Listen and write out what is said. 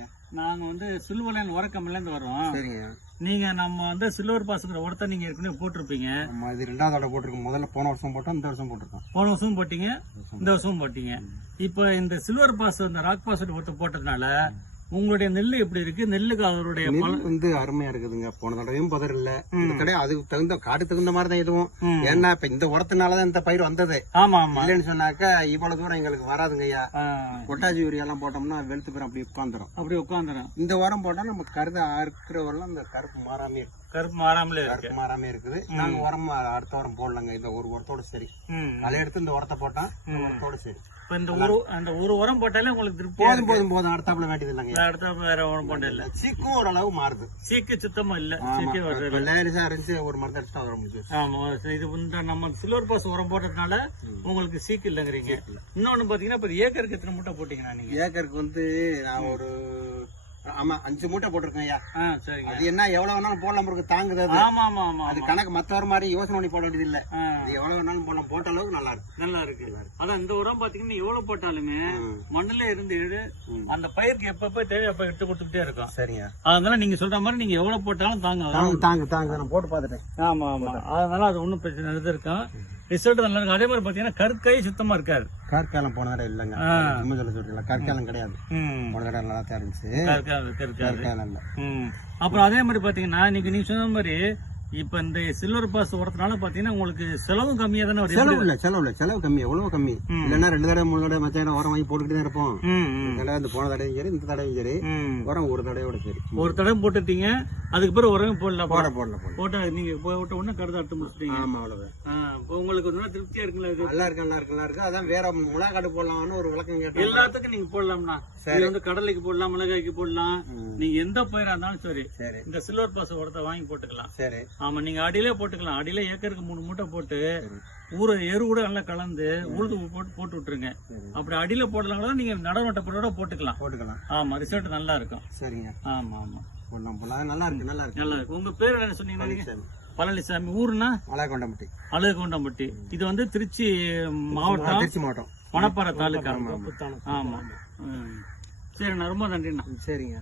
சரிங்க. நாங்க வந்து சில்வர்லைன் உரக்கம்ல இருந்து வரோம். சரிங்க. நீங்க நம்ம வந்து சில்வர் பாஸ்ங்கிற உரத்தை நீங்க ஏற்கனவே போட்டிருப்பீங்க. ஆமா, இது 2வது தடவை போட்டிருக்கோம். முதல்ல போன வருஷம் போட்டோம், இந்த வருஷம் போட்டிருக்கோம். போன வருஷம் போட்டீங்க, இந்த வருஷம் போட்டீங்க. இப்ப இந்த சில்வர் பாஸ் இந்த ராக் பாஸ் ஒருத்த போட்டதுனால உங்களுடைய நெல்லு எப்படி இருக்கு? நெல்லுக்கு அவருடைய நெல் வந்து அருமையா இருக்குதுங்க. போன தடவையும் பதர் இல்ல, இந்த தடவை அதுக்கு தகுந்த காடு தகுந்த மாதிரி தான் இதுவும். ஏன்னா இப்ப இந்த உரத்தினாலதான் இந்த பயிர் வந்தது. ஆமா ஆமா. இல்லன்னு சொன்னாக்கா இவ்வளவு தூரம் எங்களுக்கு வராதுங்க ஐயா. பொட்டாசி யூரியா எல்லாம் போட்டோம்னா வெளுத்து பேர் அப்படி உட்காந்துரும். அப்படி உட்காந்துரும். இந்த உரம் போட்டா நம்ம கருத அறுக்கிற வரலாம் அந்த கருப்பு மாறாமே இருக்கு. கருப்பு மாறாமலே கருப்பு மாறாமே இருக்குது. நாங்க உரம் அடுத்த வாரம் போடலாங்க. இந்த ஒரு உரத்தோட சரி. அதை எடுத்து இந்த உரத்தை போட்டா உரத்தோட சரி. அந்த ஒரு உரம் போட்டாலே உங்களுக்கு திருப்தி. போதும் அடுத்தாப்புல வேண்டியது இல்லைங்க. அடுத்த வேற உரம் போட்ட இல்ல. சீக்கும் ஓரளவு மாறுது. சீக்கு சுத்தமா இல்ல. சீக்கே வருது. லேசா இருந்துச்சு, ஒரு மருந்து அடிச்சுட்டு வர முடிஞ்சு. ஆமா, இது இந்த நம்ம சில்வர் பாஸ் உரம் போட்டதுனால உங்களுக்கு சீக்கு இல்லங்கிறீங்க. இன்னொன்னு பாத்தீங்கன்னா இப்ப ஏக்கருக்கு எத்தனை மூட்டை போட்டீங்கன்னா நீங்க? ஏக்கருக்கு வந்து நான் ஒரு 5 மூட்டை போட்டிருக்கேன் ஐயா. சரிங்க. அது என்ன எவ்வளவு வேணாலும் போடலாம், இருக்கு தாங்குது. ஆமா ஆமா ஆமா. அது கணக்கு மத்தவர மாதிரி யோசனை பண்ணி போட வேண்டியது இல்ல. அது எவ்வளவு வேணாலும் போடலாம், போட்ட அளவுக்கு நல்லா இருக்கு. நல்லா இருக்கு. அதான் இந்த உரம் பாத்தீங்கன்னா எவ்வளவு போட்டாலுமே மண்ணுல இருந்து அந்த பயிருக்கு எப்பப்ப தேவை அப்ப எடுத்து கொடுத்துட்டே இருக்கும். சரிங்க. அதனால நீங்க சொல்ற மாதிரி நீங்க எவ்வளவு போட்டாலும் தாங்க நான் போட்டு பாத்துட்டேன். ஆமா ஆமா. அதனால அது ஒண்ணும் பிரச்சனை இருக்கும். ரிசல்ட் நல்லா இருக்கும். அதே மாதிரி பாத்தீங்கன்னா கற்காய் சுத்தமா இருக்காது. கற்காலம் போன தடவை இல்லைங்க. சொல்லிடலாம், கற்காலம் கிடையாது. போன தடவை நல்லா தான் இருந்துச்சு. கற்காலம் இல்ல. அப்புறம் அதே மாதிரி பாத்தீங்கன்னா நீங்க சொன்ன மாதிரி இப்ப இந்த சில்வர் பாஸ் உரத்தினால பாத்தீங்கன்னா உங்களுக்கு செலவும் கம்மியா தானே வருது. செலவு கம்மி, எவ்வளவு கம்மி. இல்லன்னா 2 தடவை 3 தடவை மச்சான உரம் வாங்கி போட்டுக்கிட்டே தான் இருப்போம். இந்த போன தடவையும் சரி, இந்த தடவையும் சரி, உரம் ஒரு தடவையோட சரி. ஒரு தடவை போட்டுட்டீங்க, அதுக்கு பிறகு உரம் போடலாம். போட்டா நீங்க போட்ட உடனே கருத அறுத்து முடிச்சிட்டீங்க. ஆமா, அவ்வளவுதான். உங்களுக்கு திருப்தியா இருக்குல்ல? நல்லா இருக்கு. அதான் வேற மிளகாடு போடலாம்னு ஒரு விளக்கம் கேட்டேன். எல்லாத்துக்கும் நீங்க போடலாம்னா வந்து கடலைக்கு போடலாம், மிளகாய்க்கு போடலாம். நீங்க எந்த பயிரா இருந்தாலும் சரி, இந்த சில்வர் பாஸ் உரத்தை வாங்கி போட்டுக்கலாம். சரி. ஆமா, நீங்க அடியிலே போட்டுக்கலாம். அடியில ஏக்கருக்கு 3 மூட்டை போட்டு எரு கூட நல்லா கலந்து உழுது போட்டு விட்டுருங்க. அப்படி அடியில போடலாம், நீங்க நடவட்ட பொருளோட போட்டுக்கலாம். ஆமா, ரிசல்ட் நல்லா இருக்கும். சரிங்க. ஆமா ஆமா, நல்லா இருக்கு. உங்க பேர் என்ன சொன்னீங்க? பழனிசாமி. ஊருன்னா அழகுகொண்டம்பட்டி. இது வந்து திருச்சி மாவட்டம், மணப்பாறை தாலுக்கா. ஆமா. சரி, ரொம்ப நன்றிண்ணா. சரிங்க.